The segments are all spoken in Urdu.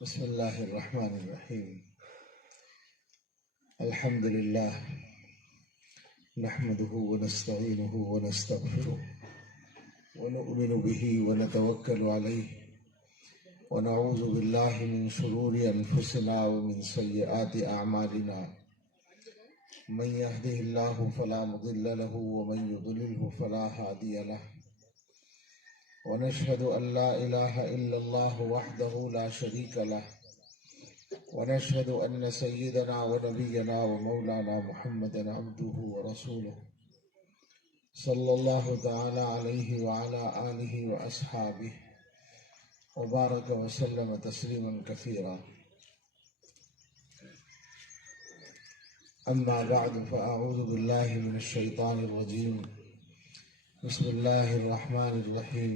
بسم اللہ الرحمن الرحیم الحمد للہ نحمده ونستعینه ونستغفره ونؤمن به ونتوکل علیہ ونعوذ باللہ من شرور انفسنا ومن سیئات اعمالنا من يهده الله فلا مضل له ومن يضلله فلا هادي له ونشهد أن لا إله إلا الله وحده لا شريك له ونشهد أن سيدنا ونبينا ومولانا محمدا عبده ورسوله صلى الله تعالى عليه وعلى آله وأصحابه وبارك وسلم تسليما كثيرا. أما بعد فأعوذ بالله من الشيطان الرجيم. بسم اللہ الرحمن الرحیم.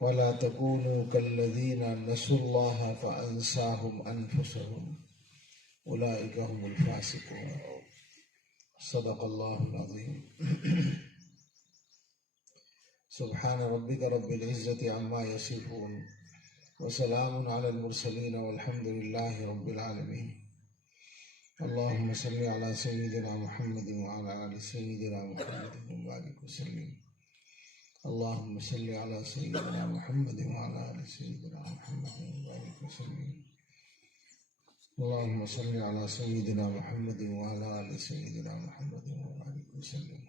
ولا تكونوا كالذين نسوا الله فأنساهم أنفسهم أولئك هم الفاسقون. صدق الله العظيم. سبحان ربك رب العزة عما يصفون وسلام على المرسلين والحمد لله رب العالمين. اللهم صل على سيدنا محمد وعلى آل سيدنا محمد وبارك وسلم. اللهم صل على سيدنا محمد وعلى آل سيدنا محمد وبارك وسلم. اللهم صل على سيدنا محمد وعلى آل سيدنا محمد وبارك وسلم.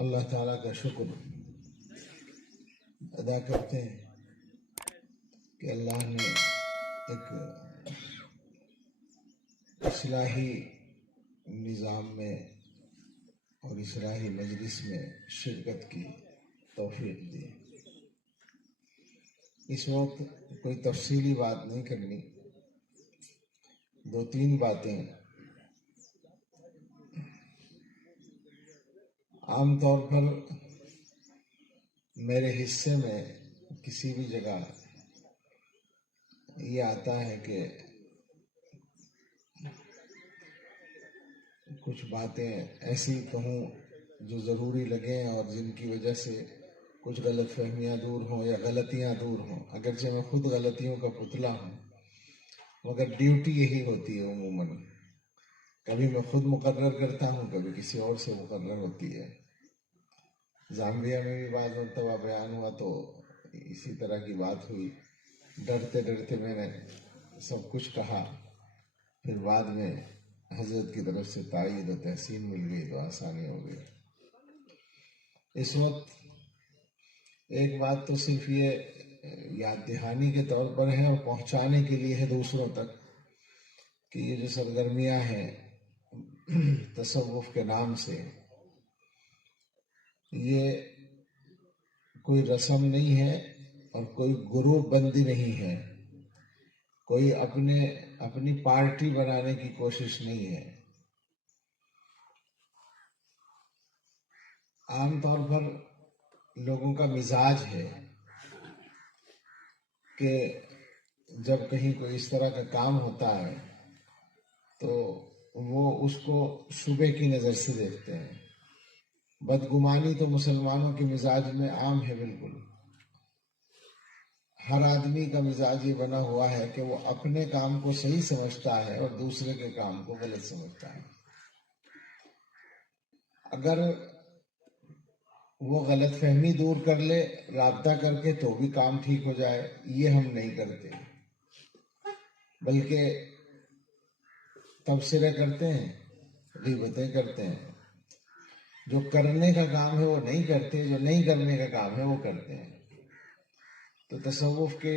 اللہ تعالیٰ کا شکر ادا کرتے ہیں کہ اللہ نے ایک اصلاحی نظام میں اور اصلاحی مجلس میں شرکت کی توفیق دی. اس وقت کوئی تفصیلی بات نہیں کرنی، 2-3 باتیں. عام طور پر میرے حصے میں کسی بھی جگہ یہ آتا ہے کہ کچھ باتیں ایسی کہوں جو ضروری لگیں اور جن کی وجہ سے کچھ غلط فہمیاں دور ہوں یا غلطیاں دور ہوں. اگرچہ میں خود غلطیوں کا پتلا ہوں مگر ڈیوٹی یہی ہوتی ہے عموماً. کبھی میں خود مقرر کرتا ہوں، کبھی کسی اور سے مقرر ہوتی ہے. زامبیا میں بھی بعض مرتبہ بیان ہوا تو اسی طرح کی بات ہوئی. ڈرتے ڈرتے میں نے سب کچھ کہا، پھر بعد میں حضرت کی طرف سے تائید و تحسین مل گئی تو آسانی ہو گئی. اس وقت ایک بات تو صرف یہ یاد دہانی کے طور پر ہے اور پہنچانے کے لیے ہے دوسروں تک کہ یہ جو سرگرمیاں ہیں تصوف کے نام سے، یہ کوئی رسم نہیں ہے اور کوئی گروپ بندی نہیں ہے، کوئی اپنی پارٹی بنانے کی کوشش نہیں ہے. عام طور پر لوگوں کا مزاج ہے کہ جب کہیں کوئی اس طرح کا کام ہوتا ہے تو وہ اس کو شبے کی نظر سے دیکھتے ہیں. بدگمانی تو مسلمانوں کے مزاج میں عام ہے. بالکل ہر آدمی کا مزاج یہ بنا ہوا ہے کہ وہ اپنے کام کو صحیح سمجھتا ہے اور دوسرے کے کام کو غلط سمجھتا ہے. اگر وہ غلط فہمی دور کر لے رابطہ کر کے تو بھی کام ٹھیک ہو جائے. یہ ہم نہیں کرتے، بلکہ تبصرے کرتے ہیں، غیبتیں کرتے ہیں. جو کرنے کا کام ہے وہ نہیں کرتے، جو نہیں کرنے کا کام ہے وہ کرتے ہیں. تو تصوف کے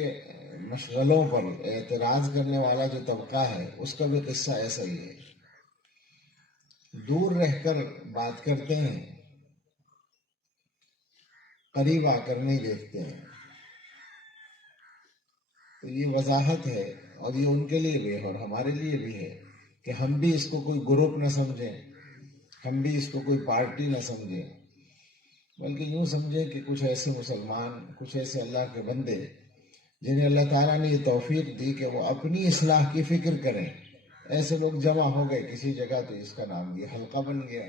مشغلوں پر اعتراض کرنے والا جو طبقہ ہے اس کا بھی قصہ ایسا ہی ہے. دور رہ کر بات کرتے ہیں، قریب آ کر نہیں دیکھتے ہیں. تو یہ وضاحت ہے، اور یہ ان کے لیے بھی ہے اور ہمارے لیے بھی ہے کہ ہم بھی اس کو کوئی گروپ نہ سمجھیں، ہم بھی اس کو کوئی پارٹی نہ سمجھیں، بلکہ یوں سمجھیں کہ کچھ ایسے مسلمان، کچھ ایسے اللہ کے بندے جنہیں اللہ تعالیٰ نے یہ توفیق دی کہ وہ اپنی اصلاح کی فکر کریں. ایسے لوگ جمع ہو گئے کسی جگہ تو اس کا نام یہ حلقہ بن گیا،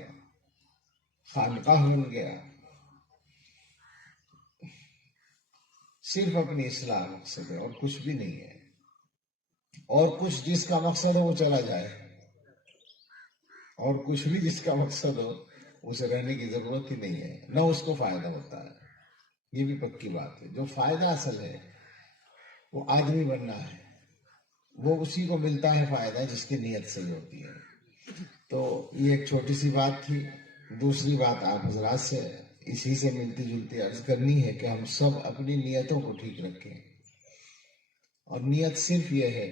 خانقاہ بن گیا. صرف اپنی اصلاح مقصد ہے اور کچھ بھی نہیں ہے. اور کچھ جس کا مقصد ہو وہ چلا جائے، اور کچھ بھی جس کا مقصد ہو اسے رہنے کی ضرورت ہی نہیں ہے، نہ اس کو فائدہ ہوتا ہے. یہ بھی پکی بات ہے. جو فائدہ اصل ہے وہ آدمی بننا ہے، وہ اسی کو ملتا ہے فائدہ جس کی نیت صحیح ہوتی ہے. تو یہ ایک چھوٹی سی بات تھی. دوسری بات آپ حضرات سے اسی سے ملتی جلتی عرض کرنی ہے کہ ہم سب اپنی نیتوں کو ٹھیک رکھیں. اور نیت صرف یہ ہے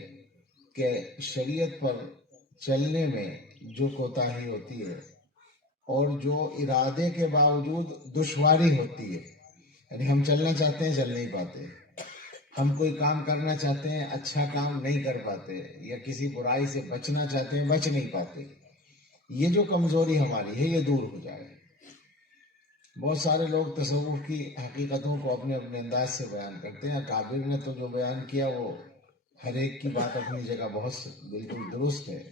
کہ شریعت پر چلنے میں جو کوتاہی ہوتی ہے اور جو ارادے کے باوجود دشواری ہوتی ہے، یعنی ہم چلنا چاہتے ہیں چل نہیں پاتے، ہم کوئی کام کرنا چاہتے ہیں اچھا کام نہیں کر پاتے، یا کسی برائی سے بچنا چاہتے ہیں بچ نہیں پاتے، یہ جو کمزوری ہماری ہے یہ دور ہو جائے. بہت سارے لوگ تصوف کی حقیقتوں کو اپنے اپنے انداز سے بیان کرتے ہیں. کابر نے تو جو بیان کیا وہ ہر ایک کی بات اپنی جگہ بہت بالکل درست ہے.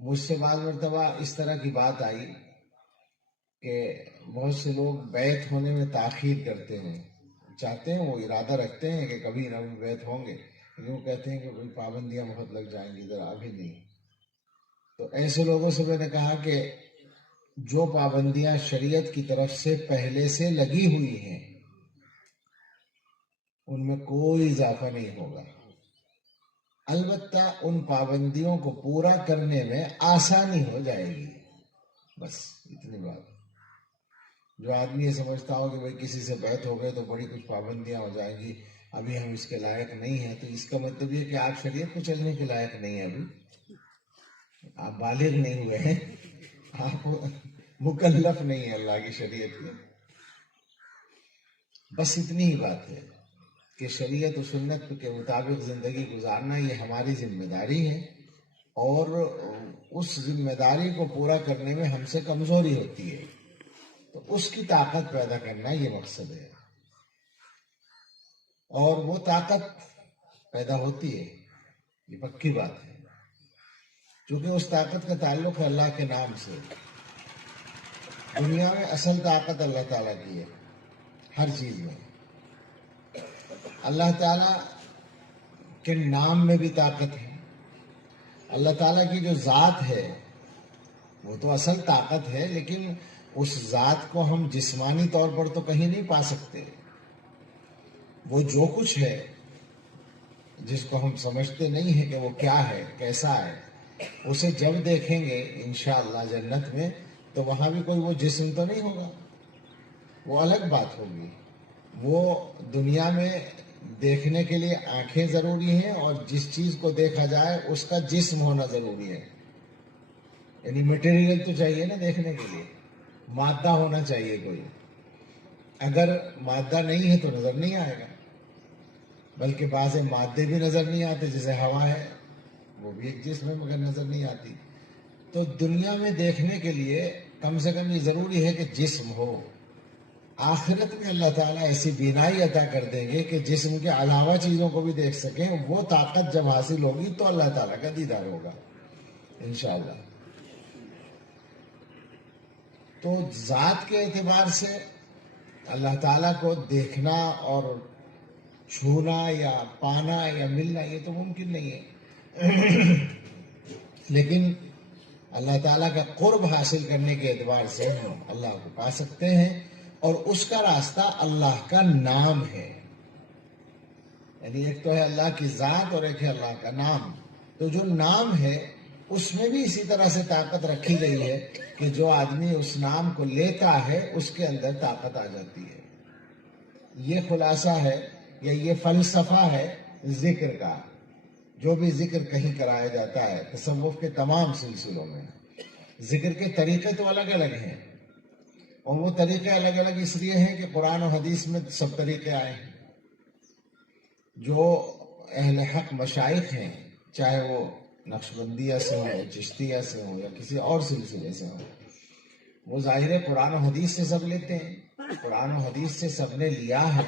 مجھ سے بعض مرتبہ اس طرح کی بات آئی کہ بہت سے لوگ بیعت ہونے میں تاخیر کرتے ہیں، چاہتے ہیں، وہ ارادہ رکھتے ہیں کہ کبھی نہ کبھی بیعت ہوں گے، لیکن وہ کہتے ہیں کہ کوئی پابندیاں بہت لگ جائیں گی، ذرا ابھی نہیں. تو ایسے لوگوں سے میں نے کہا کہ جو پابندیاں شریعت کی طرف سے پہلے سے لگی ہوئی ہیں ان میں کوئی اضافہ نہیں ہوگا. البتہ ان پابندیوں کو پورا کرنے میں آسانی ہو جائے گی، بس اتنی بات. جو آدمی یہ سمجھتا ہو کہ بھائی کسی سے بیعت ہو گئے تو بڑی کچھ پابندیاں ہو جائیں گی، ابھی ہم اس کے لائق نہیں ہیں، تو اس کا مطلب یہ کہ آپ شریعت کو چلنے کے لائق نہیں ہیں، ابھی آپ بالغ نہیں ہوئے ہیں، آپ مکلف نہیں ہیں اللہ کی شریعت میں. بس اتنی ہی بات ہے کہ شریعت و سنت کے مطابق زندگی گزارنا یہ ہماری ذمہ داری ہے، اور اس ذمہ داری کو پورا کرنے میں ہم سے کمزوری ہوتی ہے، تو اس کی طاقت پیدا کرنا یہ مقصد ہے. اور وہ طاقت پیدا ہوتی ہے، یہ پکی بات ہے، چونکہ اس طاقت کا تعلق ہے اللہ کے نام سے. دنیا میں اصل طاقت اللہ تعالیٰ کی ہے، ہر چیز میں. اللہ تعالیٰ کے نام میں بھی طاقت ہے. اللہ تعالیٰ کی جو ذات ہے وہ تو اصل طاقت ہے، لیکن اس ذات کو ہم جسمانی طور پر تو کہیں نہیں پا سکتے. وہ جو کچھ ہے جس کو ہم سمجھتے نہیں ہیں کہ وہ کیا ہے، کیسا ہے، اسے جب دیکھیں گے انشاءاللہ جنت میں تو وہاں بھی کوئی وہ جسم تو نہیں ہوگا، وہ الگ بات ہوگی. وہ دنیا میں دیکھنے کے لیے آنکھیں ضروری ہیں، اور جس چیز کو دیکھا جائے اس کا جسم ہونا ضروری ہے. یعنی مٹیریل تو چاہیے نا دیکھنے کے لیے، مادہ ہونا چاہیے کوئی. اگر مادہ نہیں ہے تو نظر نہیں آئے گا. بلکہ بعض مادے بھی نظر نہیں آتے، جیسے ہوا ہے وہ بھی ایک جسم ہے مگر نظر نہیں آتی. تو دنیا میں دیکھنے کے لیے کم سے کم یہ ضروری ہے کہ جسم ہو. آخرت میں اللہ تعالیٰ ایسی بینائی عطا کر دیں گے کہ جسم کے علاوہ چیزوں کو بھی دیکھ سکیں. وہ طاقت جب حاصل ہوگی تو اللہ تعالیٰ کا دیدار ہوگا انشاءاللہ. تو ذات کے اعتبار سے اللہ تعالیٰ کو دیکھنا اور چھونا یا پانا یا ملنا یہ تو ممکن نہیں ہے، لیکن اللہ تعالیٰ کا قرب حاصل کرنے کے اعتبار سے ہم اللہ کو پا سکتے ہیں، اور اس کا راستہ اللہ کا نام ہے. یعنی ایک تو ہے اللہ کی ذات اور ایک ہے اللہ کا نام. تو جو نام ہے اس میں بھی اسی طرح سے طاقت رکھی گئی ہے کہ جو آدمی اس نام کو لیتا ہے اس کے اندر طاقت آ جاتی ہے. یہ خلاصہ ہے یا یہ فلسفہ ہے ذکر کا. جو بھی ذکر کہیں کرایا جاتا ہے تصوف کے تمام سلسلوں میں، ذکر کے طریقے تو الگ الگ ہیں، اور وہ طریقے الگ الگ اس لیے ہیں کہ قرآن و حدیث میں سب طریقے آئے ہیں. جو اہل حق مشائخ ہیں، چاہے وہ نقشبندیہ سے ہوں یا چشتیہ سے ہوں یا کسی اور سلسلے سے ہوں، وہ ظاہر قرآن و حدیث سے سب لیتے ہیں. قرآن و حدیث سے سب نے لیا ہے،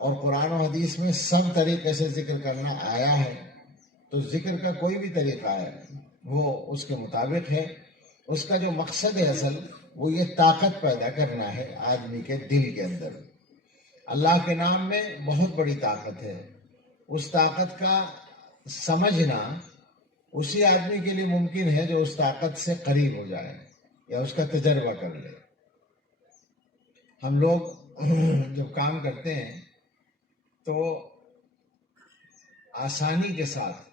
اور قرآن و حدیث میں سب طریقے سے ذکر کرنا آیا ہے. تو ذکر کا کوئی بھی طریقہ ہے وہ اس کے مطابق ہے. اس کا جو مقصد ہے اصل، وہ یہ طاقت پیدا کرنا ہے آدمی کے دل کے اندر. اللہ کے نام میں بہت بڑی طاقت ہے. اس طاقت کا سمجھنا اسی آدمی کے لیے ممکن ہے جو اس طاقت سے قریب ہو جائے یا اس کا تجربہ کر لے. ہم لوگ جب کام کرتے ہیں تو آسانی کے ساتھ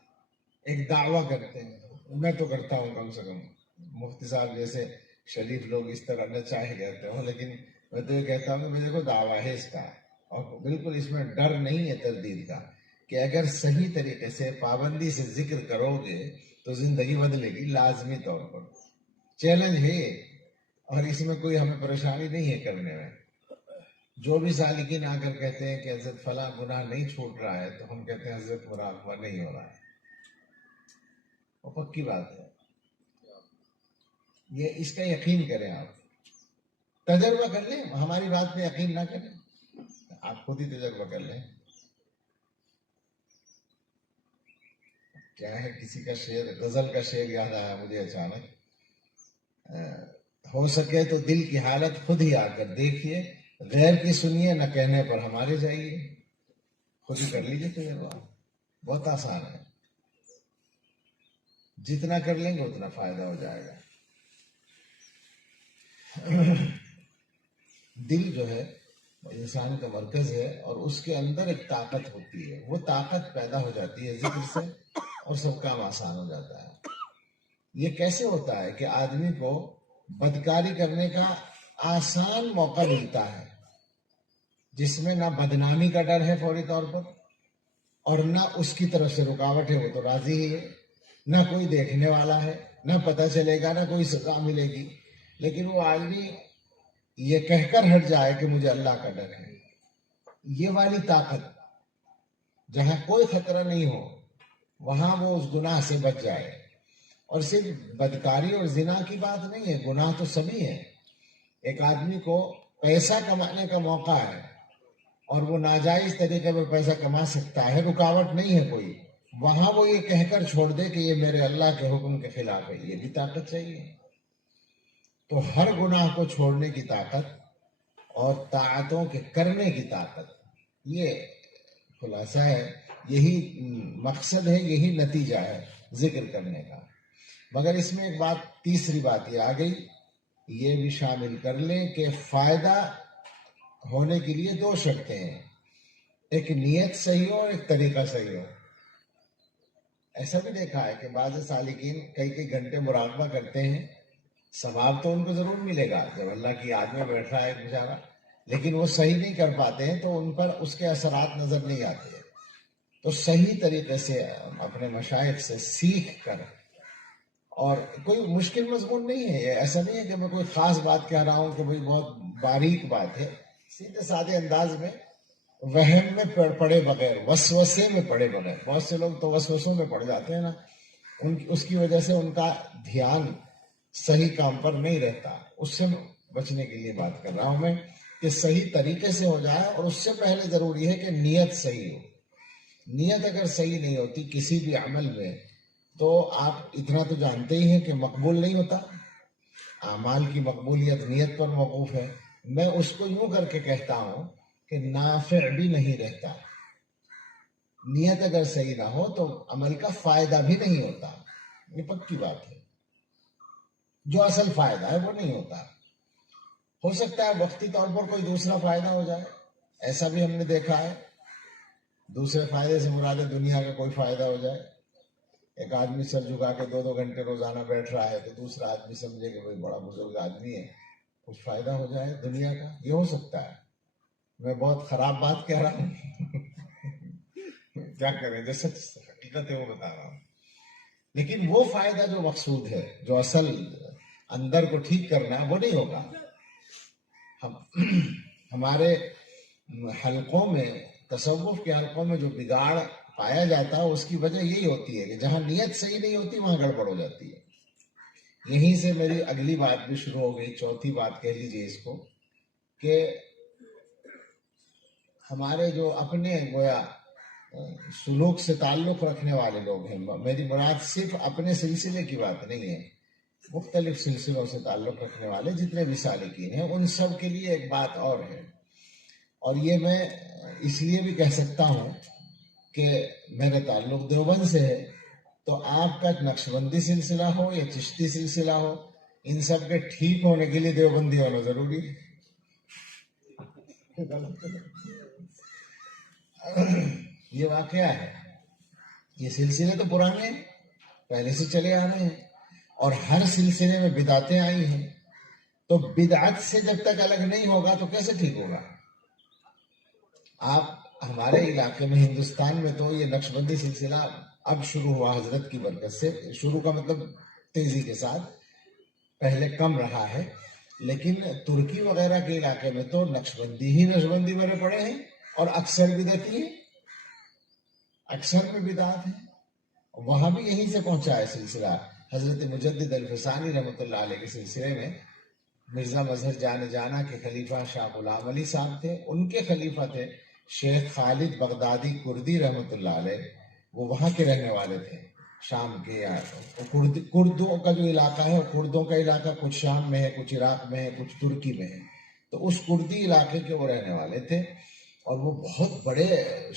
ایک دعویٰ کرتے ہیں. میں تو کرتا ہوں، کم سے کم مفتی صاحب جیسے شریف لوگ اس طرح نہ چاہے کہتے ہوں، لیکن میں تو یہ کہتا ہوں کہ میرے کو دعویٰ ہے اس کا، اور بالکل اس میں ڈر نہیں ہے تردید کا، کہ اگر صحیح طریقے سے پابندی سے ذکر کرو گے تو زندگی بدلے گی لازمی طور پر. چیلنج ہے، اور اس میں کوئی ہمیں پریشانی نہیں ہے کرنے میں. جو بھی سالکین آ کر کہتے ہیں کہ حضرت فلاں گناہ نہیں چھوٹ رہا ہے، تو ہم کہتے ہیں حضرت مراقبہ نہیں ہو رہا ہے. وہ پکی بات ہے، یہ اس کا یقین کریں. آپ تجربہ کر لیں، ہماری بات پہ یقین نہ کریں، آپ خود ہی تجربہ کر لیں. کیا ہے، کسی کا شعر، غزل کا شعر یاد آیا مجھے اچانک. ہو سکے تو دل کی حالت خود ہی آ کر دیکھیے، غیر کی سنیے، نہ کہنے پر ہمارے جائیے. خود ہی کر لیجیے تجربہ، بہت آسان ہے. جتنا کر لیں گے اتنا فائدہ ہو جائے گا. دل جو ہے انسان کا مرکز ہے، اور اس کے اندر ایک طاقت ہوتی ہے. وہ طاقت پیدا ہو جاتی ہے ذکر سے، اور سب کام آسان ہو جاتا ہے. یہ کیسے ہوتا ہے کہ آدمی کو بدکاری کرنے کا آسان موقع ملتا ہے، جس میں نہ بدنامی کا ڈر ہے فوری طور پر، اور نہ اس کی طرف سے رکاوٹ ہے، وہ تو راضی ہی ہے. نہ کوئی دیکھنے والا ہے، نہ پتہ چلے گا، نہ کوئی سزا ملے گی. لیکن وہ آدمی یہ کہہ کر ہٹ جائے کہ مجھے اللہ کا ڈر ہے. یہ والی طاقت، جہاں کوئی خطرہ نہیں ہو وہاں وہ اس گناہ سے بچ جائے. اور صرف بدکاری اور زنا کی بات نہیں ہے، گناہ تو سبھی ہیں. ایک آدمی کو پیسہ کمانے کا موقع ہے اور وہ ناجائز طریقے پر پیسہ کما سکتا ہے، رکاوٹ نہیں ہے کوئی، وہاں وہ یہ کہہ کر چھوڑ دے کہ یہ میرے اللہ کے حکم کے خلاف ہے. یہ بھی طاقت چاہیے. تو ہر گناہ کو چھوڑنے کی طاقت اور طاعتوں کے کرنے کی طاقت، یہ خلاصہ ہے، یہی مقصد ہے، یہی نتیجہ ہے ذکر کرنے کا. مگر اس میں ایک بات، تیسری بات یہ آ گئی، یہ بھی شامل کر لیں کہ فائدہ ہونے کے لیے دو شرطیں ہیں، ایک نیت صحیح ہو اور ایک طریقہ صحیح ہو. ایسا بھی دیکھا ہے کہ بعض سالکین کئی کئی گھنٹے مراقبہ کرتے ہیں، ثواب تو ان کو ضرور ملے گا جب اللہ کی یاد میں بیٹھ رہا ہے بیچارہ، لیکن وہ صحیح نہیں کر پاتے ہیں تو ان پر اس کے اثرات نظر نہیں آتے. تو صحیح طریقے سے اپنے مشائخ سے سیکھ کر، اور کوئی مشکل مضمون نہیں ہے، ایسا نہیں ہے کہ میں کوئی خاص بات کہہ رہا ہوں کہ بھئی بہت باریک بات ہے. سیدھے سادے انداز میں، وہم میں پڑے بغیر، وسوسے میں پڑے بغیر. بہت سے لوگ تو وسوسوں میں پڑ جاتے ہیں نا، اس کی وجہ سے ان کا دھیان صحیح کام پر نہیں رہتا. اس سے بچنے کے لیے بات کر رہا ہوں میں، کہ صحیح طریقے سے ہو جائے. اور اس سے پہلے ضروری ہے کہ نیت صحیح ہو. نیت اگر صحیح نہیں ہوتی کسی بھی عمل میں، تو آپ اتنا تو جانتے ہی ہیں کہ مقبول نہیں ہوتا. اعمال کی مقبولیت نیت پر موقوف ہے. میں اس کو یوں کر کے کہتا ہوں کہ نافع بھی نہیں رہتا. نیت اگر صحیح نہ ہو تو عمل کا فائدہ بھی نہیں ہوتا. یہ پکی بات ہے. جو اصل فائدہ ہے وہ نہیں ہوتا. ہو سکتا ہے وقتی طور پر کوئی دوسرا فائدہ ہو جائے، ایسا بھی ہم نے دیکھا ہے. دوسرے فائدے سے مراد دنیا کا کوئی فائدہ ہو جائے. ایک آدمی سر جھکا کے 2 گھنٹے روزانہ بیٹھ رہا ہے تو دوسرا آدمی سمجھے کہ بھئی بڑا بزرگ آدمی ہے، کچھ فائدہ ہو جائے دنیا کا. یہ ہو سکتا ہے. میں بہت خراب بات کہہ رہا ہوں کیا کریں، جیسے حقیقت ہے وہ بتا رہا ہوں. لیکن وہ فائدہ جو مقصود ہے، جو اصل اندر کو ٹھیک کرنا ہے، وہ نہیں ہوگا. ہمارے حلقوں میں، تصوف کے حلقوں میں جو بگاڑ پایا جاتا ہے اس کی وجہ یہی ہوتی ہے کہ جہاں نیت صحیح نہیں ہوتی وہاں گڑبڑ ہو جاتی ہے. یہیں سے میری اگلی بات بھی شروع ہو گئی، چوتھی بات کہہ لیجیے اس کو، کہ ہمارے جو اپنے گویا سلوک سے تعلق رکھنے والے لوگ ہیں، میری مراد صرف اپنے سلسلے کی بات نہیں ہے، مختلف سلسلوں سے تعلق رکھنے والے جتنے بھی سالکین ہیں ان سب کے لیے ایک بات اور ہے. اور یہ میں اس لیے بھی کہہ سکتا ہوں کہ میرے تعلق دیوبند سے ہے، تو آپ کا نقشبندی سلسلہ ہو یا چشتی سلسلہ ہو، ان سب کے ٹھیک ہونے کے لیے دیوبندی ہونا ضروری ہے. یہ واقعہ ہے. یہ سلسلے تو پرانے ہیں، پہلے سے چلے آ رہے ہیں، اور ہر سلسلے میں بدعتیں آئی ہیں. تو بدعت سے جب تک الگ نہیں ہوگا تو کیسے ٹھیک ہوگا؟ آپ ہمارے علاقے میں، ہندوستان میں تو یہ نقشبندی سلسلہ اب شروع ہوا حضرت کی برکت سے. شروع کا مطلب تیزی کے ساتھ، پہلے کم رہا ہے. لیکن ترکی وغیرہ کے علاقے میں تو نقشبندی بھرے پڑے ہیں، اور اکثر بدعتی ہیں، اکثر میں بدعت ہیں. وہاں بھی یہیں سے پہنچا ہے سلسلہ. حضرت مجدد الفسانی رحمۃ اللہ علیہ کے سلسلے میں مرزا مظہر جانا کے خلیفہ شاہ غلام علی صاحب تھے، ان کے خلیفہ تھے شیخ خالد بغدادی کردی رحمۃ اللہ علیہ. وہ وہاں کے رہنے والے تھے، شام کے. کردوں کا جو علاقہ ہے، کردوں کا علاقہ کچھ شام میں ہے، کچھ عراق میں ہے، کچھ ترکی میں ہے. تو اس کردی علاقے کے وہ رہنے والے تھے، اور وہ بہت بڑے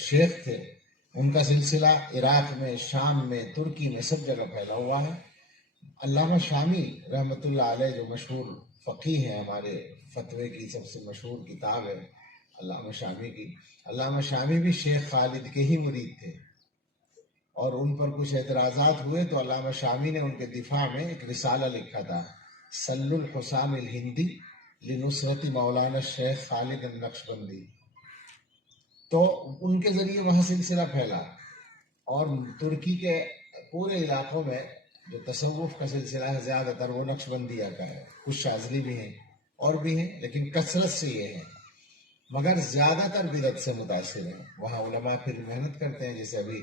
شیخ تھے. ان کا سلسلہ عراق میں، شام میں، ترکی میں، سب جگہ پھیلا ہوا ہے. علامہ شامی رحمۃ اللہ علیہ جو مشہور فقیہ ہیں، ہمارے فتوے کی سب سے مشہور کتاب ہے علامہ شامی کی. علامہ شامی بھی شیخ خالد کے ہی مرید تھے، اور ان پر کچھ اعتراضات ہوئے تو علامہ شامی نے ان کے دفاع میں ایک رسالہ لکھا تھا، سل الحسام الہندی لنصرت مولانا شیخ خالد النقشبندی. تو ان کے ذریعے وہاں سلسلہ پھیلا، اور ترکی کے پورے علاقوں میں جو تصوف کا سلسلہ ہے زیادہ تر وہ نقشبندیہ کا ہے. کچھ شاذلی بھی ہیں اور بھی ہیں، لیکن کثرت سے یہ ہیں، مگر زیادہ تر بدعت سے متاثر ہیں. وہاں علماء پھر محنت کرتے ہیں، جیسے ابھی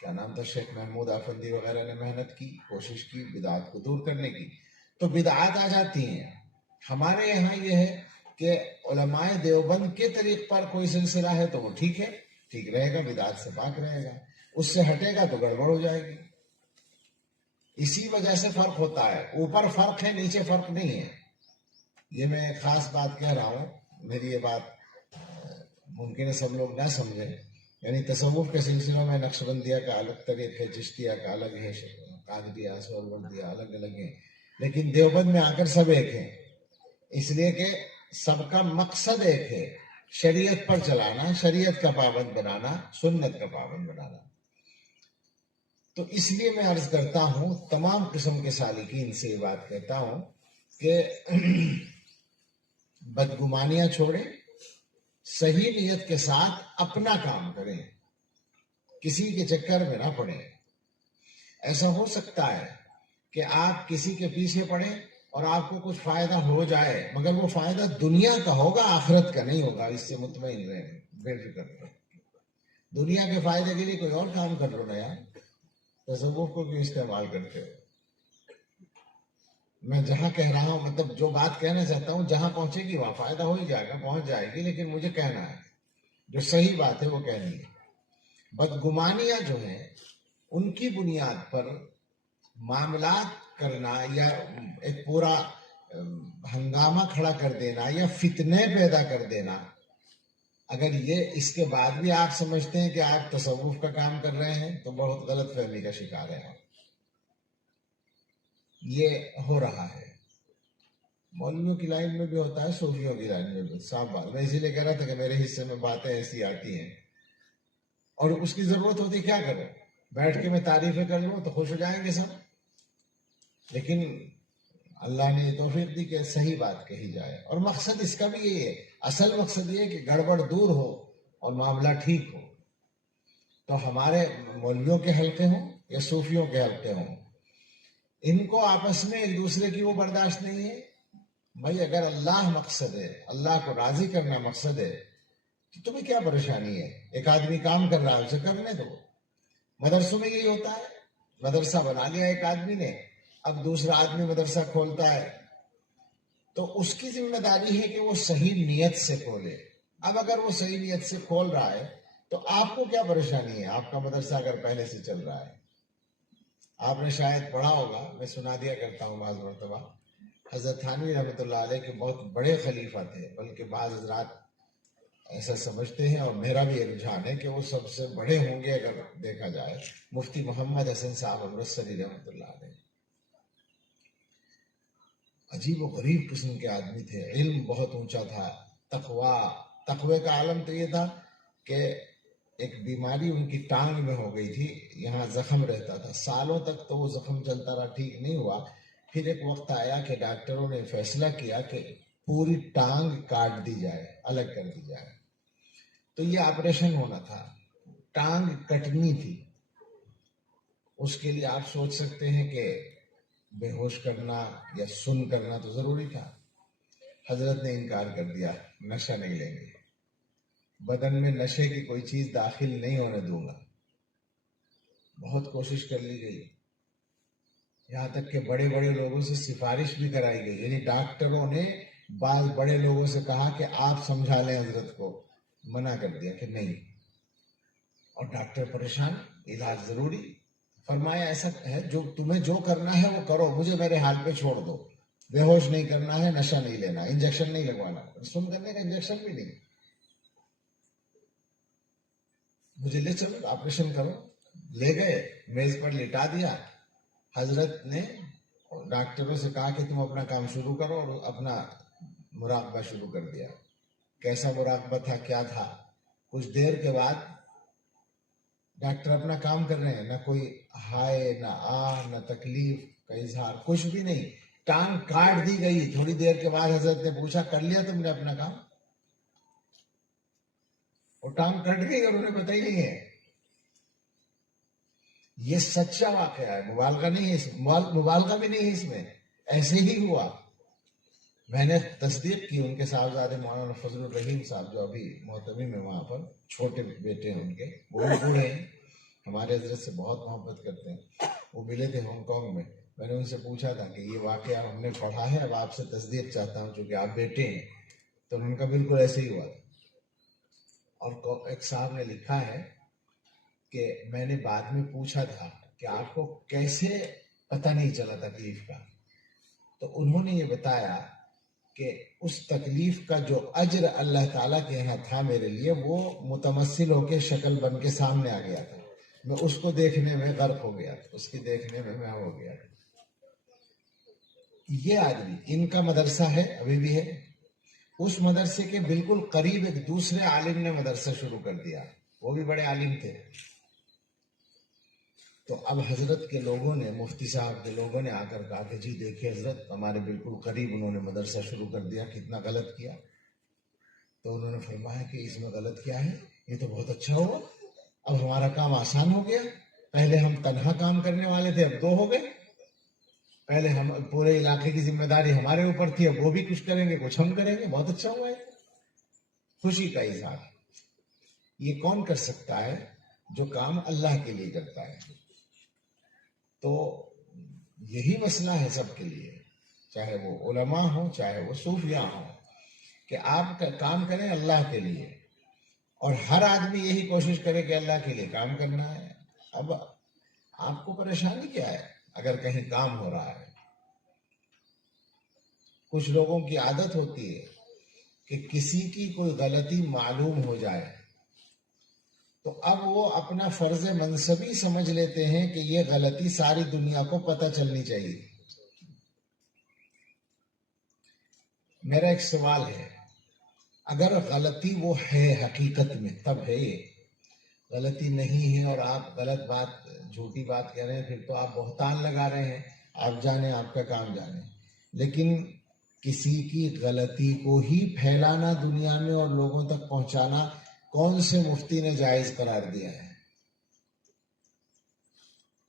کیا نام تھا، شیخ محمود آفندی وغیرہ نے محنت کی، کوشش کی بدعات کو دور کرنے کی. تو بدعات آ جاتی ہیں. ہمارے یہاں یہ ہے کہ علماء دیوبند کے طریق پر کوئی سلسلہ ہے تو وہ ٹھیک ہے، ٹھیک رہے گا، بدعات سے پاک رہے گا. اس سے ہٹے گا تو گڑبڑ ہو جائے گی. اسی وجہ سے فرق ہوتا ہے. اوپر فرق ہے، نیچے فرق نہیں ہے. یہ میں ایک خاص بات کہہ رہا ہوں، میری یہ بات ممکن ہے سب لوگ نہ سمجھیں. یعنی تصوف کے سلسلوں میں نقشبندیہ کا الگ طریق ہے، چشتیہ کا الگ ہے، قادریہ، سہروردیہ الگ الگ ہیں، لیکن دیوبند میں آ کر سب ایک ہیں. اس لیے کہ سب کا مقصد ایک ہے، شریعت پر چلانا، شریعت کا پابند بنانا، سنت کا پابند بنانا. تو اس لیے میں عرض کرتا ہوں، تمام قسم کے سالکین سے یہ بات کہتا ہوں کہ بدگمانیاں چھوڑیں، صحیح نیت کے ساتھ اپنا کام کریں، کسی کے چکر میں نہ پڑیں. ایسا ہو سکتا ہے کہ آپ کسی کے پیچھے پڑیں اور آپ کو کچھ فائدہ ہو جائے، مگر وہ فائدہ دنیا کا ہوگا، آخرت کا نہیں ہوگا. اس سے مطمئن رہیں، بے فکر رہیں. دنیا کے فائدے کے لیے کوئی اور کام کر لو نا یار، تصوف کو کیوں استعمال کرتے ہو؟ میں جہاں کہہ رہا ہوں، مطلب جو بات کہنا چاہتا ہوں، جہاں پہنچے گی وہاں فائدہ ہو ہی جائے گا، پہنچ جائے گی. لیکن مجھے کہنا ہے، جو صحیح بات ہے وہ کہنی ہے. بدگمانیاں جو ہیں ان کی بنیاد پر معاملات کرنا، یا ایک پورا ہنگامہ کھڑا کر دینا، یا فتنے پیدا کر دینا، اگر یہ اس کے بعد بھی آپ سمجھتے ہیں کہ آپ تصوف کا کام کر رہے ہیں تو بہت غلط فہمی کا شکار ہیں. یہ ہو رہا ہے، مولویوں کی لائن میں بھی ہوتا ہے، صوفیوں کی لائن میں بھی. صاف بات. میں اسی لیے کہہ رہا تھا کہ میرے حصے میں باتیں ایسی آتی ہیں، اور اس کی ضرورت ہوتی، کیا کروں، بیٹھ کے میں تعریفیں کر لوں تو خوش ہو جائیں گے سب. لیکن اللہ نے توفیق دی کہ صحیح بات کہی جائے، اور مقصد اس کا بھی یہی ہے، اصل مقصد یہ ہے کہ گڑبڑ دور ہو اور معاملہ ٹھیک ہو. تو ہمارے مولویوں کے حلقے ہوں یا صوفیوں کے حلقے ہوں، ان کو آپس میں ایک دوسرے کی وہ برداشت نہیں ہے. بھائی اگر اللہ مقصد ہے، اللہ کو راضی کرنا مقصد ہے، تو تمہیں کیا پریشانی ہے؟ ایک آدمی کام کر رہا ہے، اسے کرنے دو. مدرسوں میں یہی ہوتا ہے، مدرسہ بنا لیا ایک آدمی نے، اب دوسرا آدمی مدرسہ کھولتا ہے تو اس کی ذمہ داری ہے کہ وہ صحیح نیت سے کھولے. اب اگر وہ صحیح نیت سے کھول رہا ہے تو آپ کو کیا پریشانی ہے؟ آپ کا مدرسہ اگر پہلے سے چل رہا ہے. آپ نے شاید پڑھا ہوگا، میں سنا دیا کرتا ہوں بعض مرتبہ، حضرت تھانوی رحمۃ اللہ علیہ کے بہت بڑے خلیفہ تھے، بلکہ بعض حضرات ایسا سمجھتے ہیں اور میرا بھی ایک رجحان ہے کہ وہ سب سے بڑے ہوں گے اگر دیکھا جائے، مفتی محمد حسن صاحب امرتسری رحمۃ اللہ علیہ. عجیب و غریب قسم کے آدمی تھے، علم بہت اونچا تھا، تقوی کا عالم تو یہ تھا کہ ایک بیماری ان کی ٹانگ میں ہو گئی تھی، یہاں زخم رہتا تھا، سالوں تک تو وہ زخم چلتا رہا، ٹھیک نہیں ہوا. پھر ایک وقت آیا کہ ڈاکٹروں نے فیصلہ کیا کہ پوری ٹانگ کاٹ دی جائے، الگ کر دی جائے. تو یہ آپریشن ہونا تھا، ٹانگ کٹنی تھی. اس کے لیے آپ سوچ سکتے ہیں کہ بے ہوش کرنا یا سن کرنا تو ضروری تھا. حضرت نے انکار کر دیا، نشہ نہیں لیں گے، بدن میں نشے کی کوئی چیز داخل نہیں ہونے دوں گا. بہت کوشش کر لی گئی، یہاں تک کہ بڑے بڑے لوگوں سے سفارش بھی کرائی گئی، یعنی ڈاکٹروں نے بعض بڑے لوگوں سے کہا کہ آپ سمجھا لیں حضرت کو، منع کر دیا کہ نہیں. اور ڈاکٹر پریشان، علاج ضروری. فرمایا ایسا ہے جو تمہیں جو کرنا ہے وہ کرو، مجھے میرے حال پہ چھوڑ دو. بے ہوش نہیں کرنا ہے، نشہ نہیں لینا، انجیکشن نہیں لگوانا، سن کرنے کا انجیکشن بھی نہیں، مجھے لے چلو آپریشن کرو. لے گئے، میز پر لٹا دیا. حضرت نے ڈاکٹروں سے کہا کہ تم اپنا کام شروع کرو، اور اپنا مراقبہ شروع کر دیا. کیسا مراقبہ تھا، کیا تھا؟ کچھ دیر کے بعد ڈاکٹر اپنا کام کر رہے ہیں، نہ کوئی ہائے نہ نہ تکلیف کا اظہار، کچھ بھی نہیں. ٹانگ کاٹ دی گئی. تھوڑی دیر کے بعد حضرت نے پوچھا کر لیا تم نے اپنا کام؟ اور ٹانگ کٹ گئی اور انہیں پتہ ہی نہیں ہے. یہ سچا واقعہ ہے، مبالغہ نہیں ہے، مبالغہ بھی نہیں ہے اس میں، ایسے ہی ہوا. میں نے تصدیق کی. ان کے صاحبزادے مولانا فضل الرحیم صاحب جو ابھی محتمیم میں وہاں پر، چھوٹے بیٹے ہیں ان کے، وہ بھی بوڑھے ہیں، ہمارے حضرت سے بہت محبت کرتے ہیں. وہ ملے تھے ہانگ کانگ میں. میں نے ان سے پوچھا تھا کہ یہ واقعہ ہم نے پڑھا ہے، اب آپ سے تصدیق چاہتا ہوں چونکہ آپ بیٹے ہیں. تو ان کا بالکل ایسے ہی ہوا تھا. اور ایک صاحب نے لکھا ہے کہ میں نے بعد میں پوچھا تھا کہ آپ کو کیسے پتہ نہیں چلا تکلیف کا، تو انہوں نے یہ بتایا کہ اس تکلیف کا جو اجر اللہ تعالیٰ کے یہاں تھا میرے لیے، وہ متمثل ہو کے شکل بن کے سامنے آ گیا تھا. میں اس کو دیکھنے میں غرق ہو گیا، اس کی دیکھنے میں ہو گیا. یہ آدمی، ان کا مدرسہ ہے، ابھی بھی ہے. اس مدرسے کے بالکل قریب ایک دوسرے عالم نے مدرسہ شروع کر دیا، وہ بھی بڑے عالم تھے. تو اب حضرت کے لوگوں نے، مفتی صاحب کے لوگوں نے آ کر کہا کہ جی دیکھیے حضرت، ہمارے بالکل قریب انہوں نے مدرسہ شروع کر دیا، کتنا غلط کیا. تو انہوں نے فرمایا کہ اس میں غلط کیا ہے، یہ تو بہت اچھا ہوا، اب ہمارا کام آسان ہو گیا. پہلے ہم تنہا کام کرنے والے تھے، اب دو ہو گئے. پہلے ہم پورے علاقے کی ذمہ داری ہمارے اوپر تھی، اب وہ بھی کچھ کریں گے، کچھ ہم کریں گے، بہت اچھا ہوا ہے. خوشی کا اظہار. یہ کون کر سکتا ہے؟ جو کام اللہ کے لیے کرتا ہے. تو یہی مسئلہ ہے سب کے لیے، چاہے وہ علماء ہوں چاہے وہ صوفیاء ہوں، کہ آپ کام کریں اللہ کے لیے، اور ہر آدمی یہی کوشش کرے کہ اللہ کے لیے کام کرنا ہے. اب آپ کو پریشانی کیا ہے اگر کہیں کام ہو رہا ہے؟ کچھ لوگوں کی عادت ہوتی ہے کہ کسی کی کوئی غلطی معلوم ہو جائے تو اب وہ اپنا فرض منصبی سمجھ لیتے ہیں کہ یہ غلطی ساری دنیا کو پتہ چلنی چاہیے. میرا ایک سوال ہے، اگر غلطی وہ ہے حقیقت میں تب ہے، یہ غلطی نہیں ہے اور آپ غلط بات، جھوٹی بات کہہ رہے ہیں، پھر تو آپ بہتان لگا رہے ہیں. آپ جانیں، آپ کا کام جانیں. لیکن کسی کی غلطی کو ہی پھیلانا دنیا میں اور لوگوں تک پہنچانا کون سے مفتی نے جائز قرار دیا ہے؟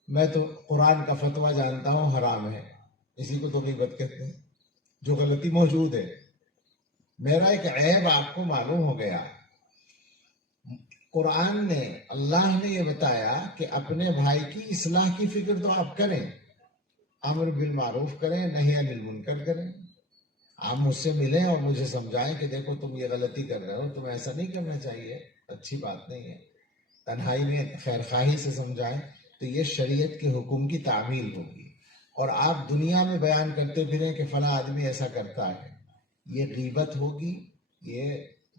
میں تو قرآن کا فتویٰ جانتا ہوں حرام ہے، اسی کو تو غیبت کہتے ہیں، جو غلطی موجود ہے۔ میرا ایک عیب آپ کو معلوم ہو گیا، قرآن نے، اللہ نے یہ بتایا کہ اپنے بھائی کی اصلاح کی فکر تو آپ کریں، امر بالمعروف کریں، نہی عن المنکر کریں۔ آپ مجھ سے ملیں اور مجھے سمجھائیں کہ دیکھو تم یہ غلطی کر رہے ہو، تمہیں ایسا نہیں کرنا چاہیے، اچھی بات نہیں ہے، تنہائی میں خیر خواہی سے سمجھائیں، تو یہ شریعت کے حکم کی تعمیل ہوگی۔ اور آپ دنیا میں بیان کرتے پھریں کہ فلاں آدمی ایسا کرتا ہے، یہ غیبت ہوگی، یہ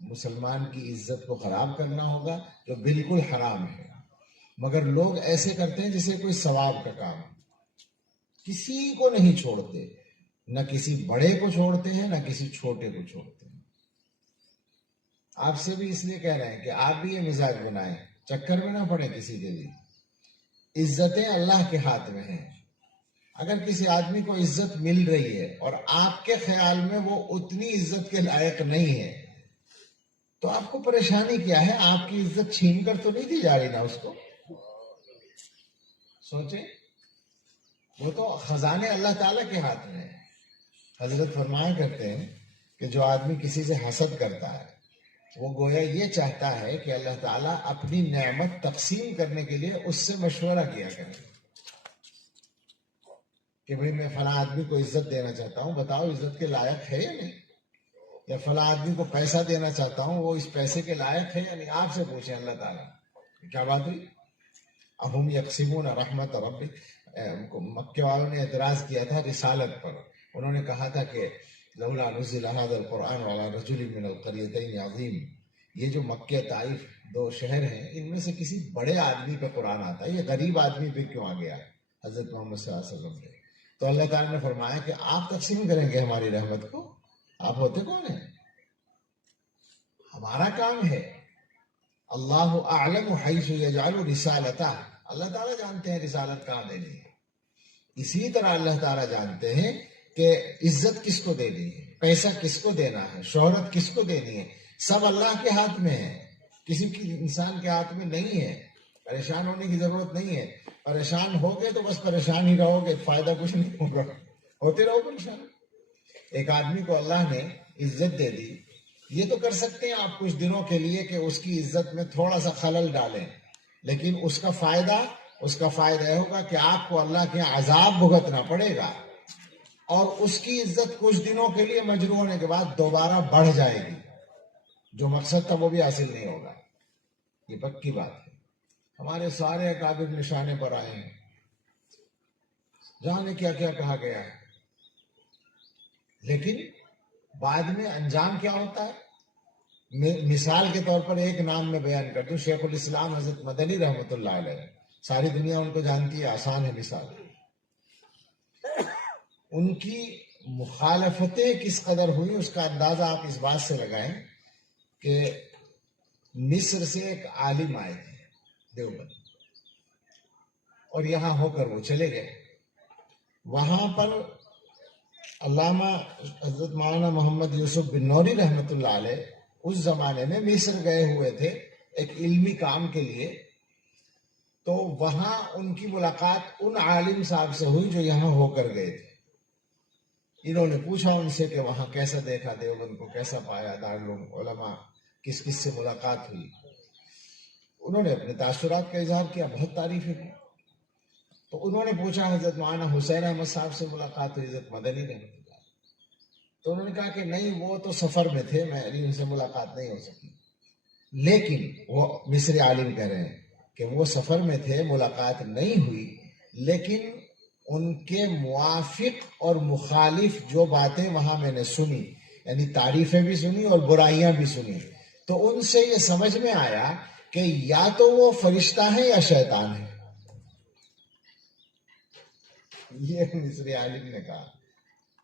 مسلمان کی عزت کو خراب کرنا ہوگا، جو بالکل حرام ہے۔ مگر لوگ ایسے کرتے ہیں جسے کوئی ثواب کا کام، کسی کو نہیں چھوڑتے، نہ کسی بڑے کو چھوڑتے ہیں نہ کسی چھوٹے کو چھوڑتے ہیں۔ آپ سے بھی اس لیے کہہ رہے ہیں کہ آپ بھی یہ مزاج بنائیں، چکر میں نہ پڑے کسی کے بھی۔ عزتیں اللہ کے ہاتھ میں ہیں، اگر کسی آدمی کو عزت مل رہی ہے اور آپ کے خیال میں وہ اتنی عزت کے لائق نہیں ہے، تو آپ کو پریشانی کیا ہے؟ آپ کی عزت چھین کر تو نہیں دی جا رہی نا اس کو؟ سوچیں، وہ تو خزانے اللہ تعالیٰ کے ہاتھ میں ہے۔ حضرت فرمایا کرتے ہیں کہ جو آدمی کسی سے حسد کرتا ہے، وہ گویا یہ چاہتا ہے کہ اللہ تعالیٰ اپنی نعمت تقسیم کرنے کے لیے اس سے مشورہ کیا کرے کہ بھئی میں فلاں آدمی کو عزت دینا چاہتا ہوں، بتاؤ عزت کے لائق ہے یا نہیں؟ یا فلاں آدمی کو پیسہ دینا چاہتا ہوں، وہ اس پیسے کے لائق ہے یا نہیں؟ آپ سے پوچھیں اللہ تعالیٰ، کیا بات ہوئی؟ اہم یقسمون رحمت ربک، مکے والوں نے اعتراض کیا تھا رسالت پر، انہوں نے کہا تھا کہ لولا نزل هذا القرآن على رجل من القريتين عظیم، یہ جو مکہ طائف دو شہر ہیں، ان میں سے کسی بڑے آدمی پہ قرآن آتا ہے، یہ غریب آدمی پہ کیوں آ گیا حضرت محمد صلی اللہ علیہ وسلم پہ؟ تو اللہ تعالیٰ نے فرمایا کہ آپ تقسیم کریں گے ہماری رحمت کو؟ آپ ہوتے کون ہیں؟ ہمارا کام ہے، اللہ اعلم حیث یجعل رسالتہ، اللہ تعالیٰ جانتے ہیں رسالت کہاں دینی ہے۔ اسی طرح اللہ تعالیٰ جانتے ہیں کہ عزت کس کو دینی ہے، پیسہ کس کو دینا ہے، شہرت کس کو دینی ہے، سب اللہ کے ہاتھ میں ہے، کسی کی انسان کے ہاتھ میں نہیں ہے۔ پریشان ہونے کی ضرورت نہیں ہے، پریشان ہوگے تو بس پریشان ہی رہو گے، فائدہ کچھ نہیں ہوگا، ہوتے رہو پریشان۔ ایک آدمی کو اللہ نے عزت دے دی، یہ تو کر سکتے ہیں آپ کچھ دنوں کے لیے کہ اس کی عزت میں تھوڑا سا خلل ڈالیں، لیکن اس کا فائدہ یہ ہوگا کہ آپ کو اللہ کے عذاب بھگتنا پڑے گا، اور اس کی عزت کچھ دنوں کے لیے مجروح ہونے کے بعد دوبارہ بڑھ جائے گی، جو مقصد تھا وہ بھی حاصل نہیں ہوگا، یہ پکی بات ہے۔ ہمارے سارے اکابر نشانے پر آئے ہیں، جانے کیا کیا کہا گیا ہے، لیکن بعد میں انجام کیا ہوتا ہے؟ مثال کے طور پر ایک نام میں بیان کر دوں، شیخ الاسلام حضرت مدنی رحمۃ اللہ علیہ، ساری دنیا ان کو جانتی ہے، آسان ہے مثال۔ ان کی مخالفتیں کس قدر ہوئی اس کا اندازہ آپ اس بات سے لگائیں کہ مصر سے ایک عالم آئے تھے دیوبند، اور یہاں ہو کر وہ چلے گئے، وہاں پر علامہ حضرت مولانا محمد یوسف بن نوری رحمۃ اللہ علیہ اس زمانے میں مصر گئے ہوئے تھے ایک علمی کام کے لیے، تو وہاں ان کی ملاقات ان عالم صاحب سے ہوئی جو یہاں ہو کر گئے تھے۔ انہوں نے پوچھا ان سے کہ وہاں کیسا دیکھا دیوبند کو، کیسا پایا، دارالعلوم علماء کس کس سے ملاقات ہوئی؟ انہوں نے اپنے تاثرات کا اظہار کیا، بہت تعریفیں کی۔ تو انہوں نے پوچھا حضرت مولانا حسین احمد صاحب سے ملاقات ہوئی، حضرت مدنی رحمۃ اللہ، تو انہوں نے کہا کہ نہیں وہ تو سفر میں تھے، میری ان سے ملاقات نہیں ہو سکی۔ لیکن وہ مصری عالم کہہ رہے ہیں کہ وہ سفر میں تھے، ملاقات نہیں ہوئی، لیکن ان کے موافق اور مخالف جو باتیں وہاں میں نے سنی، یعنی تعریفیں بھی سنی اور برائیاں بھی سنی، تو ان سے یہ سمجھ میں آیا کہ یا تو وہ فرشتہ ہے یا شیطان ہے۔ یہ مصری عالم نے کہا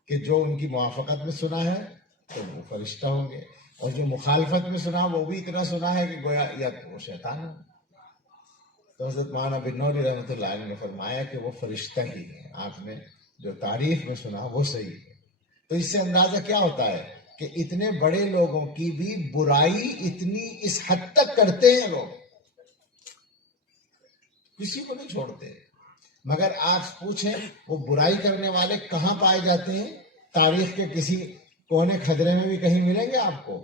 کہ جو ان کی موافقت میں سنا ہے تو وہ فرشتہ ہوں گے، اور جو مخالفت میں سنا وہ بھی اتنا سنا ہے کہ گویا یا تو وہ شیطان ہے۔ تو حضرت مولانا بن نوری رحمۃ اللہ علیہ نے فرمایا کہ وہ فرشتہ ہی ہے، آپ نے جو تعریف میں سنا وہ صحیح ہے۔ تو اس سے اندازہ کیا ہوتا ہے کہ اتنے بڑے لوگوں کی بھی برائی اتنی اس حد تک کرتے ہیں لوگ، کسی کو نہیں چھوڑتے۔ مگر آپ پوچھیں وہ برائی کرنے والے کہاں پائے جاتے ہیں؟ تاریخ کے کسی کونے خدرے میں بھی کہیں ملیں گے آپ کو؟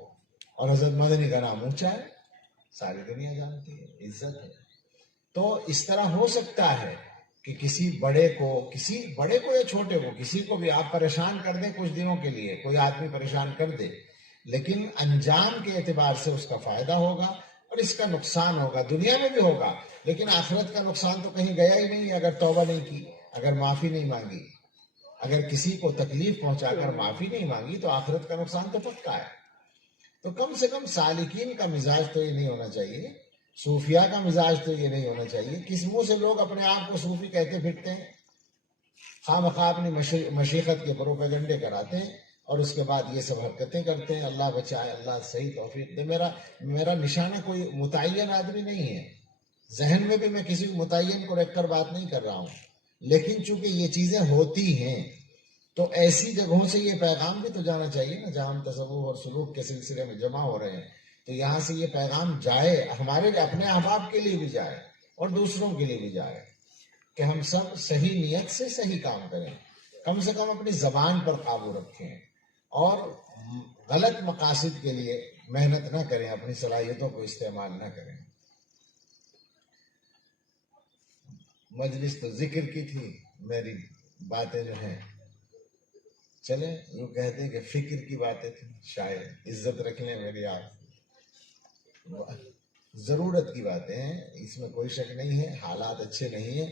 اور حضرت مدنی کا نام اونچا ہے، ساری دنیا جانتی ہے، عزت ہے۔ تو اس طرح ہو سکتا ہے کہ کسی بڑے کو یا چھوٹے کو، کسی کو بھی آپ پریشان کر دیں کچھ دنوں کے لیے، کوئی آدمی پریشان کر دے، لیکن انجام کے اعتبار سے اس کا فائدہ ہوگا اور اس کا نقصان ہوگا، دنیا میں بھی ہوگا، لیکن آخرت کا نقصان تو کہیں گیا ہی نہیں اگر توبہ نہیں کی، اگر معافی نہیں مانگی۔ اگر کسی کو تکلیف پہنچا کر معافی نہیں مانگی تو آخرت کا نقصان تو پکا ہے۔ تو کم سے کم سالکین کا مزاج تو یہ نہیں ہونا چاہیے، صوفیاء کا مزاج تو یہ نہیں ہونا چاہیے۔ کس منہ سے لوگ اپنے آپ کو صوفی کہتے پھرتے ہیں؟ خواہ مخواہ اپنی مشیخت کے پروپیگنڈے کراتے ہیں اور اس کے بعد یہ سب حرکتیں کرتے ہیں۔ اللہ بچائے، اللہ صحیح توفیق دے۔ میرا نشانہ کوئی متعین آدمی نہیں ہے، ذہن میں بھی میں کسی متعین کو رکھ کر بات نہیں کر رہا ہوں، لیکن چونکہ یہ چیزیں ہوتی ہیں تو ایسی جگہوں سے یہ پیغام بھی تو جانا چاہیے نا، جہاں ہم تصوف اور سلوک کے سلسلے میں جمع ہو رہے ہیں، تو یہاں سے یہ پیغام جائے، ہمارے اپنے احباب کے لیے بھی جائے اور دوسروں کے لیے بھی جائے کہ ہم سب صحیح نیت سے صحیح کام کریں، کم سے کم اپنی زبان پر قابو رکھیں اور غلط مقاصد کے لیے محنت نہ کریں، اپنی صلاحیتوں کو استعمال نہ کریں۔ مجلس تو ذکر کی تھی، میری باتیں جو ہیں چلیں یوں کہتے ہیں کہ فکر کی باتیں تھیں، شاید عزت رکھ لیں میری آپ، ضرورت کی باتیں ہیں، اس میں کوئی شک نہیں ہے، حالات اچھے نہیں ہیں،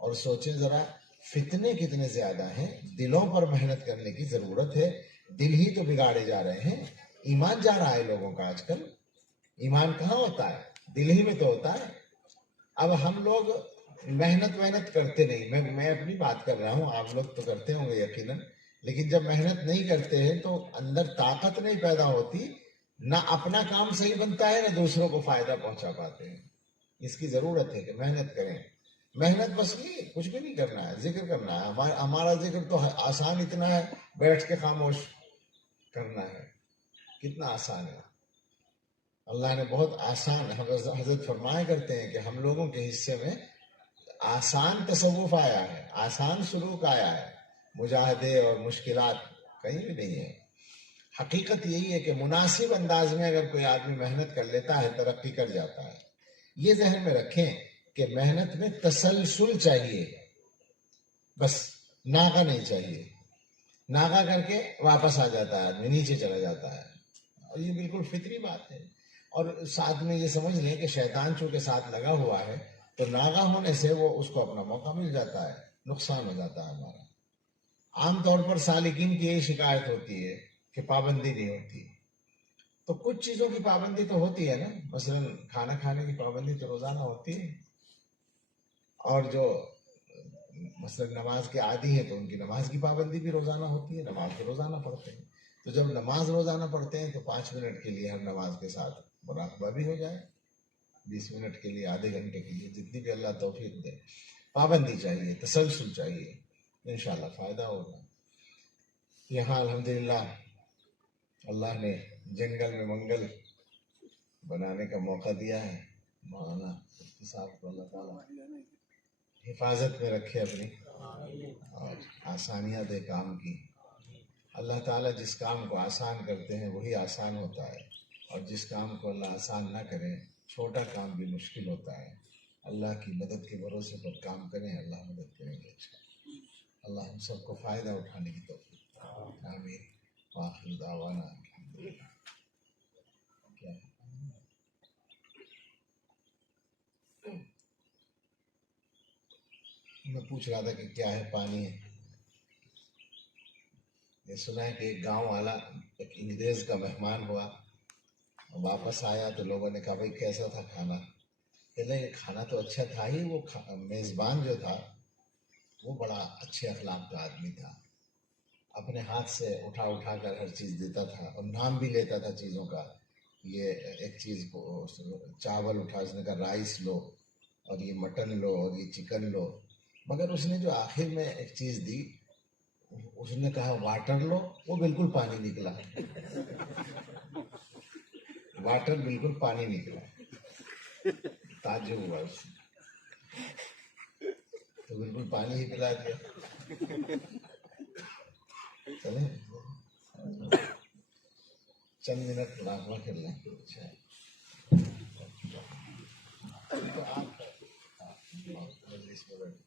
اور سوچیں ذرا فتنے کتنے زیادہ ہیں، دلوں پر محنت کرنے کی ضرورت ہے، دل ہی تو بگاڑے جا رہے ہیں، ایمان جا رہا ہے لوگوں کا آج کل، ایمان کہاں ہوتا ہے؟ دل ہی میں تو ہوتا ہے۔ اب ہم لوگ محنت کرتے نہیں، میں اپنی بات کر رہا ہوں، آپ لوگ تو کرتے ہوں گے یقیناً، لیکن جب محنت نہیں کرتے ہیں تو اندر طاقت نہیں پیدا ہوتی، نہ اپنا کام صحیح بنتا ہے نہ دوسروں کو فائدہ پہنچا پاتے ہیں۔ اس کی ضرورت ہے کہ محنت کریں، محنت بس نہیں، کچھ بھی نہیں کرنا ہے، ذکر کرنا ہے۔ ہمارا ذکر تو آسان اتنا ہے، بیٹھ کے خاموش کرنا ہے، کتنا آسان ہے۔ اللہ نے بہت آسان، حضرت فرمایا کرتے ہیں کہ ہم لوگوں کے حصے میں آسان تصوف آیا ہے، آسان سلوک آیا ہے، مجاہدے اور مشکلات کہیں بھی نہیں ہے۔ حقیقت یہی ہے کہ مناسب انداز میں اگر کوئی آدمی محنت کر لیتا ہے ترقی کر جاتا ہے۔ یہ ذہن میں رکھیں کہ محنت میں تسلسل چاہیے، بس ناغہ نہیں چاہیے، ناغہ کر کے واپس آ جاتا ہے آدمی، نیچے چلا جاتا ہے، اور یہ بالکل فطری بات ہے۔ اور ساتھ میں یہ سمجھ لیں کہ شیطان چونکہ ساتھ لگا ہوا ہے تو ناغہ ہونے سے وہ اس کو اپنا موقع مل جاتا ہے، نقصان ہو جاتا ہے ہمارا۔ عام طور پر سالکین کی یہی شکایت ہوتی ہے کہ پابندی نہیں ہوتی، تو کچھ چیزوں کی پابندی تو ہوتی ہے نا، مثلا کھانا کھانے کی پابندی تو روزانہ ہوتی ہے، اور جو مثلا نماز کے عادی ہیں تو ان کی نماز کی پابندی بھی روزانہ ہوتی ہے، نماز تو روزانہ پڑھتے ہیں، تو جب نماز روزانہ پڑھتے ہیں تو 5 منٹ کے لیے ہر نماز کے ساتھ مراقبہ بھی ہو جائے، 20 منٹ کے لیے، آدھے گھنٹے کے لیے، جتنی بھی اللہ توفیق دے۔ پابندی چاہیے، تسلسل چاہیے، انشاءاللہ فائدہ ہوگا۔ یہاں الحمدللہ اللہ نے جنگل میں منگل بنانے کا موقع دیا ہے، مولانا صاحب کو اللہ تعالیٰ حفاظت میں رکھے اپنی، اور آسانیاں دے کام کی۔ اللہ تعالیٰ جس کام کو آسان کرتے ہیں وہی آسان ہوتا ہے، اور جس کام کو اللہ آسان نہ کرے، چھوٹا کام بھی مشکل ہوتا ہے۔ اللہ کی مدد کے بھروسے پر کام کریں، اللہ مدد کریں گے۔ اللہ ہم سب کو فائدہ اٹھانے کی توفیق۔ آمین۔ وآخر دعوانا الحمدللہ۔ کیا میں پوچھ رہا تھا کہ کیا ہے؟ پانی ہے۔ یہ سنا ہے کہ ایک گاؤں والا ایک انگریز کا مہمان ہوا، واپس آیا تو لوگوں نے کہا بھائی کیسا تھا کھانا؟ کہتے ہیں کھانا تو اچھا تھا ہی، وہ میزبان جو تھا وہ بڑا اچھے اخلاق کا آدمی تھا، اپنے ہاتھ سے اٹھا اٹھا کر ہر چیز دیتا تھا، اور نام بھی لیتا تھا چیزوں کا، یہ ایک چیز کو چاول اٹھا، اس نے کہا رائس لو، اور یہ مٹن لو، اور یہ چکن لو، مگر اس نے جو آخر میں ایک چیز دی، اس نے کہا واٹر لو، وہ بالکل پانی نکلا، واٹر بالکل پانی نکلا، تعجب ہوا اس تو بالکل پانی ہی پلا دیا. چلیں چند منٹ مراقبہ کر لیں. اچھا مجلس میں بیٹھ.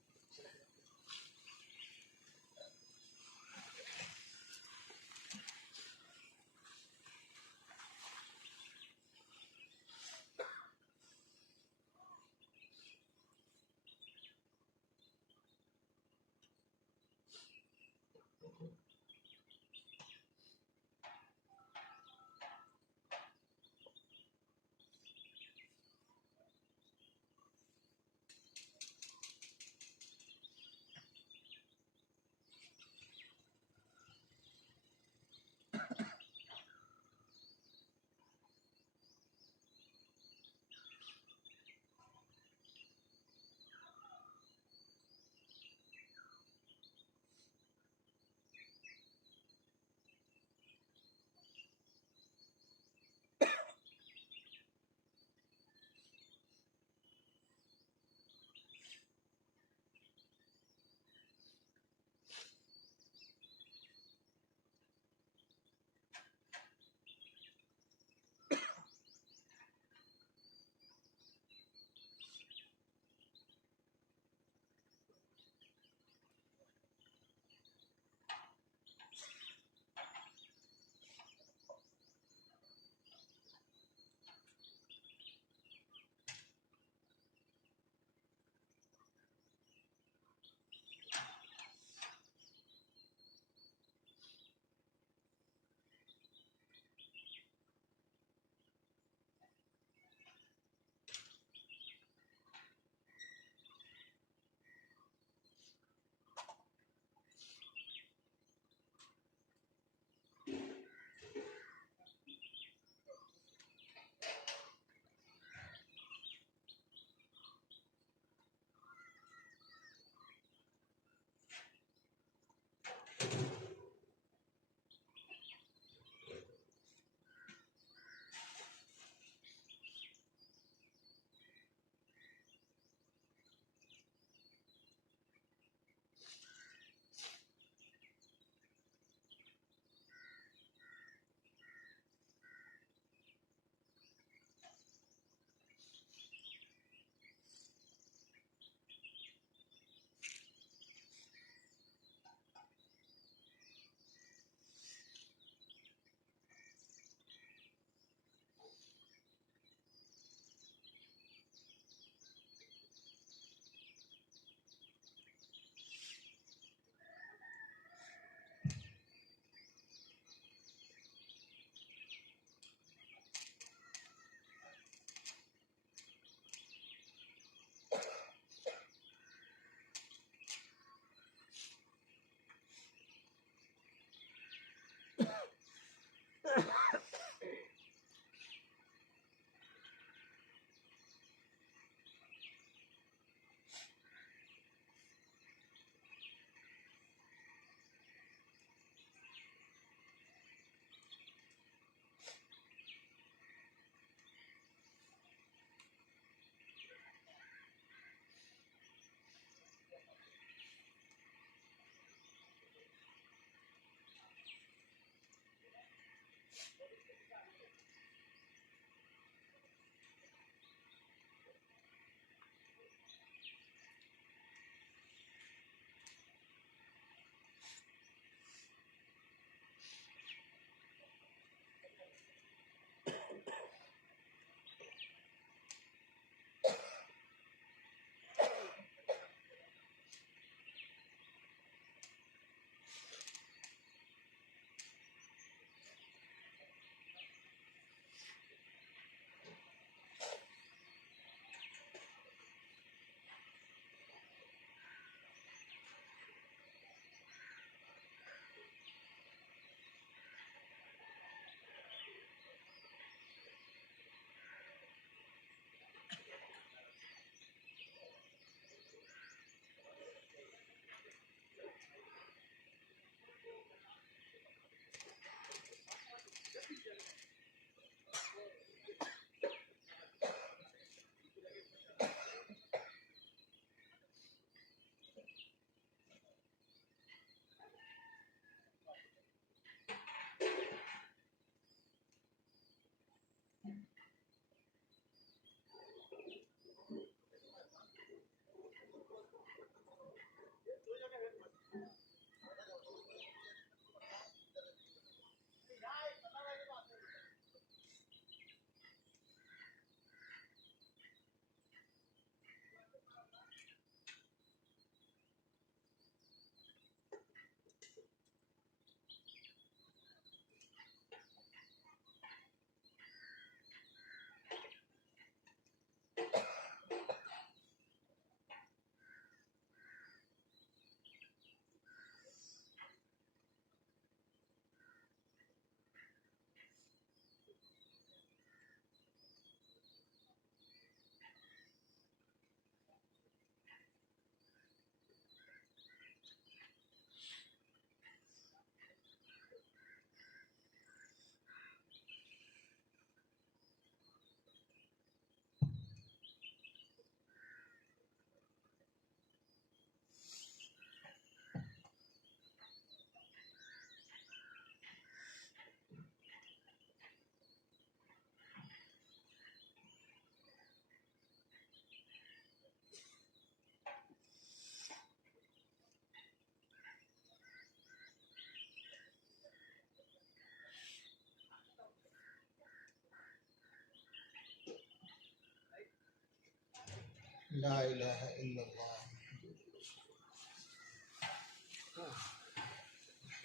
لا الہ الا اللہ الحمد للہ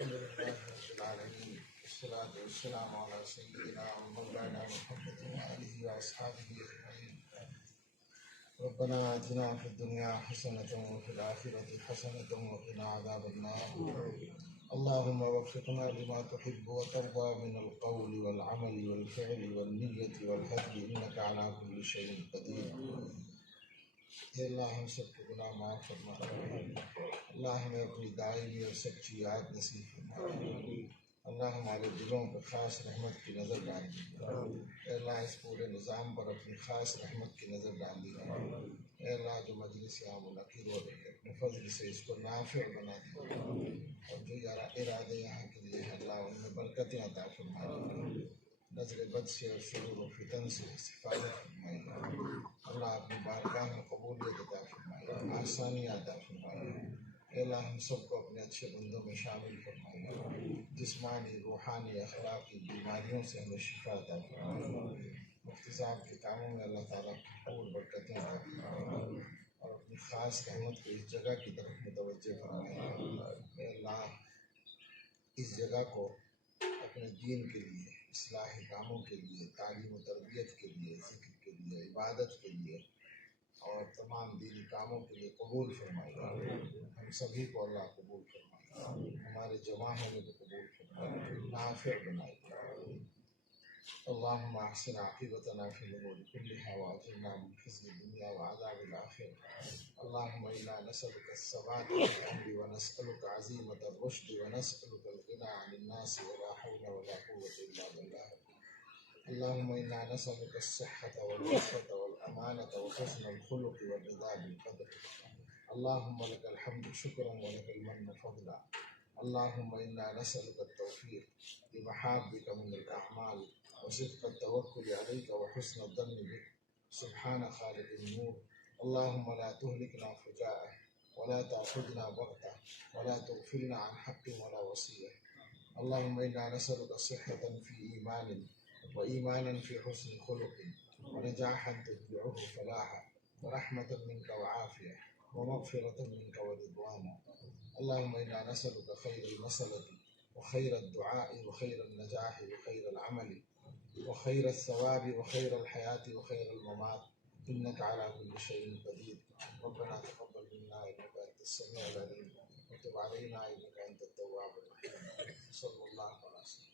رب العالمین والصلاة والسلام علی سیدنا مولانا محمد وآلہ واصحابہ اجمعین ربنا آتنا فی الدنیا حسنة وفی الآخرة حسنة وقنا عذاب النار اللهم وفقنا لما تحب وترضى من القول والعمل والفعل والنية والهدي إنك على كل شيء قدير. اے اللہ ہم سب کو گناہ معاف فرما. اللہ ہمیں اپنی دائمی اور سچی یاد نصیب فرما. اللہ ہمارے دلوں پر خاص رحمت کی نظر ڈال دی. اے اللہ اس پورے نظام پر اپنی خاص رحمت کی نظر ڈال دی. اے اللہ جو مجلس یہاں منعقد ہو رہی ہے اپنے فضل سے اس کو نافع بنا دی اور جو ارادے یہاں کے لیے ہیں اللہ ان میں برکتیں عطا فرمائے. نظر بد سے اور شرور و فتن سے حفاظت فرمائے. اللہ اپنی بارگاہ میں قبولیت عطا فرمائے, آسانیاں عطا فرمائے. اے اللہ ہم سب کو اپنے اچھے بندوں میں شامل فرمائے. جسمانی روحانی اخلاقی بیماریوں سے ہمیں شفا عطا فرمائے. مفتی صاحب کے کاموں میں اللہ تعالیٰ کی پور برکتیں عطا فرمائے اور اپنی خاص رحمت کو اس جگہ کی طرف متوجہ فرمائے. اے اللہ اس جگہ کو اپنے دین کے لیے, اصلاحی کاموں کے لیے, تعلیم و تربیت کے لیے, ذکر کے لیے, عبادت کے لیے اور تمام دینی کاموں کے لیے قبول فرمائے. ہم سبھی کو اللہ قبول فرمائے, ہمارے جمع ہونے کو قبول فرمائے, نافع بنائے. اللهم احسن عاقبتنا في الامور كلها واجرنا من خزي الدنيا وعذاب الاخره. اللهم انا نسالك الثبات في الامر ونسالك عزيمه الرشد ونسالك الغنى عن الناس ولا حول ولا قوه الا بالله. اللهم انا نسالك الصحه والعفه والامانه وحسن الخلق والرضا بالقدر. اللهم لك الحمد شكرا ولك المن فضلا. اللهم انا نسالك التوفيق لمحابك من الاعمال وصدق التوكل عليك وحسن الظن بك. سبحان خالق النور. اللهم لا تهلكنا فجاءة ولا تأخذنا بغتة ولا تغفلنا عن حق ولا وصية. اللهم إنا نسألك صحة في إيمان وإيمانا في حسن خلق ونجاحا تتبعه فلاحا ورحمة منك وعافية ومغفرة منك ورضوانا. اللهم إنا نسألك خير المسألة وخير الدعاء وخير النجاح وخير العمل وخير الثواب وخير الحياة وخير الممات إنك على كل شيء قدير. ربنا تقبل منا إنك أنت السميع العليم وتب علينا إنك أنت التواب الرحيم. صلى الله عليه وسلم.